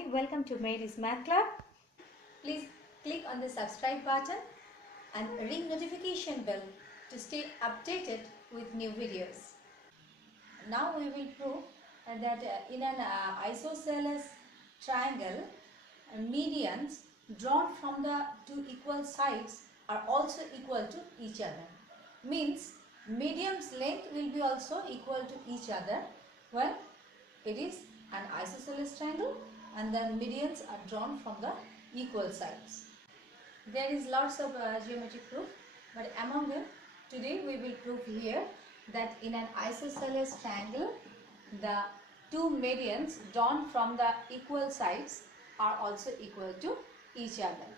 Hi, welcome to Mary's Math Club. Please click on the subscribe button and ring notification bell to stay updated with new videos. Now we will prove that in an isosceles triangle, medians drawn from the two equal sides are also equal to each other. Means median's length will be also equal to each other when it is an isosceles triangle and the medians are drawn from the equal sides. There is lots of geometric proof, but among them today we will prove here that in an isosceles triangle the two medians drawn from the equal sides are also equal to each other.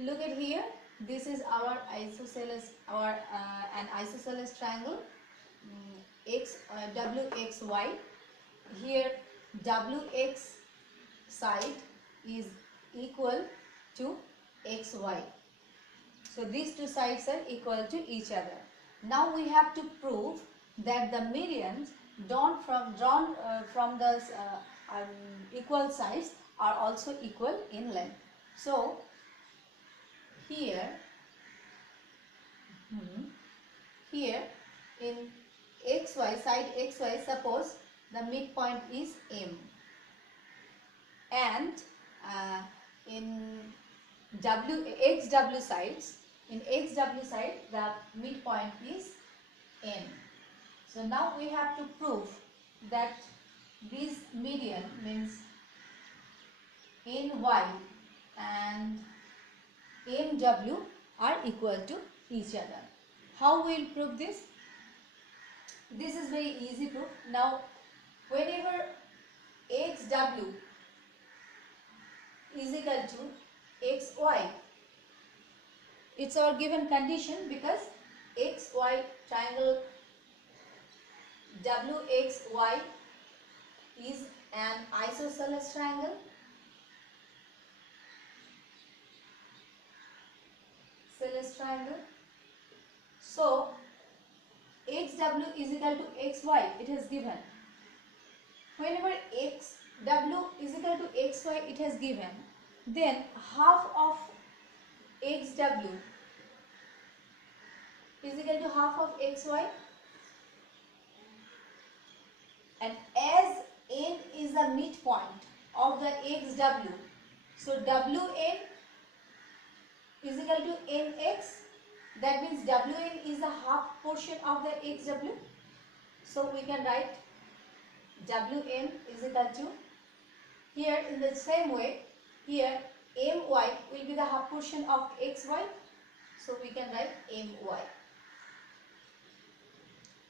Look at here, this is our isosceles, an isosceles triangle, WXY. Here WX side is equal to XY. So these two sides are equal to each other. Now we have to prove that the medians drawn from the equal sides are also equal in length. So here in XY side XY, suppose the midpoint is M, and in XW sides, the midpoint is N. So now we have to prove that this median means NY and MW are equal to each other. How we will prove this? This is very easy proof. Now whenever XW is equal to XY, it's our given condition because XY triangle WXY is an isosceles triangle. So XW is equal to XY, it is given. Whenever XW is equal to XY, it has given, then half of XW is equal to half of XY, and as N is the midpoint of the XW, so WN is equal to NX. That means WN is the half portion of the XW. So we can write WN is equal to, here in the same way, here MY will be the half portion of XY. So we can write MY.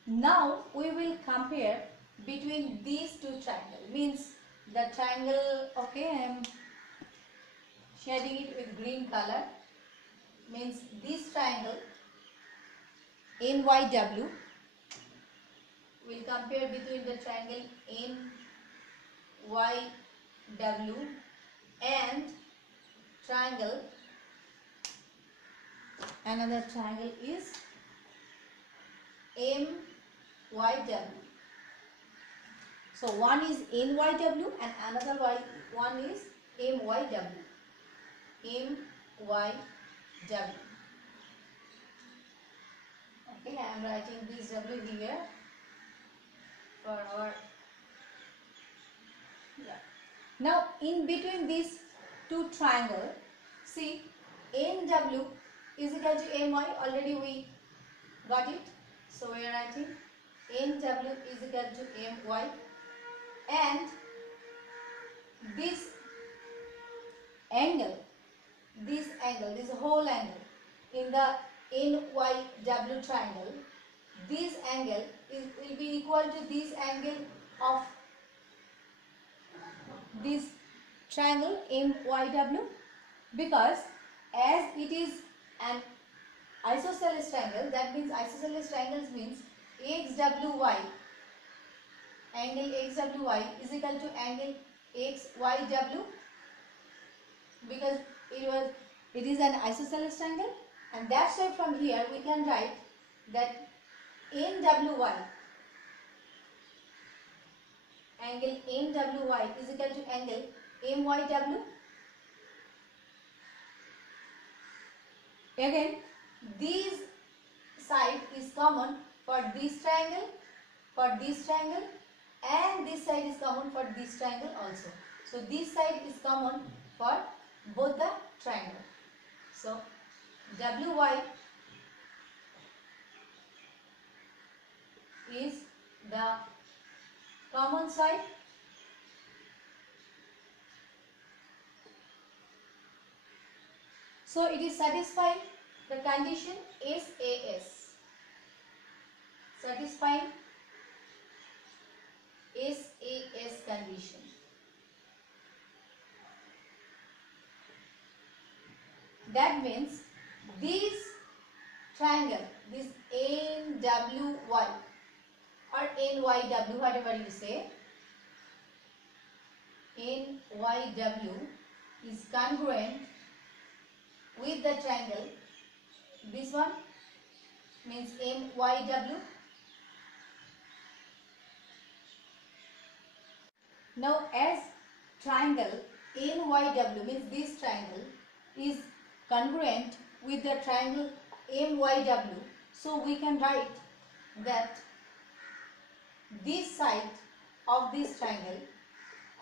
Now we will compare between these two triangles. Means the triangle, okay, I am shading it with green color. Means this triangle NYW will compare between the triangle NYW and another triangle is MYW. So one is NYW and another one is MYW. Okay, I am writing this W here for our, Now in between these two triangles, see NW is equal to MY, already we got it. So we are writing NW is equal to MY, and this whole angle in the NYW triangle, this angle will be equal to this angle of this triangle MYW, because as it is an isosceles triangle, that means isosceles triangles means XWY, angle XWY is equal to angle XYW, because it is an isosceles triangle, and that's why from here we can write that NWY, angle NWY is equal to angle MYW. Again, this side is common for this triangle, and this side is common for this triangle also. So this side is common for both the triangle. So WY is the common side so it is satisfying the condition SAS, satisfying SAS condition. That means this triangle, this NWY or NYW, whatever you say, NYW is congruent with the triangle. This one means MYW. Now as triangle NYW means this triangle is congruent with the triangle MYW, so we can write that this side of this triangle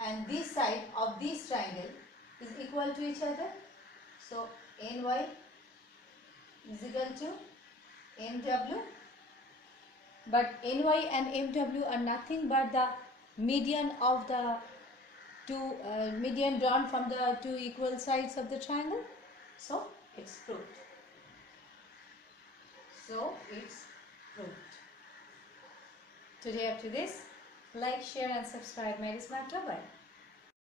and this side of this triangle is equal to each other. So NY is equal to MW, but NY and MW are nothing but the median of the two median drawn from the two equal sides of the triangle. So it's proved. Today up to this, like, share and subscribe. Mary Smart. Bye bye.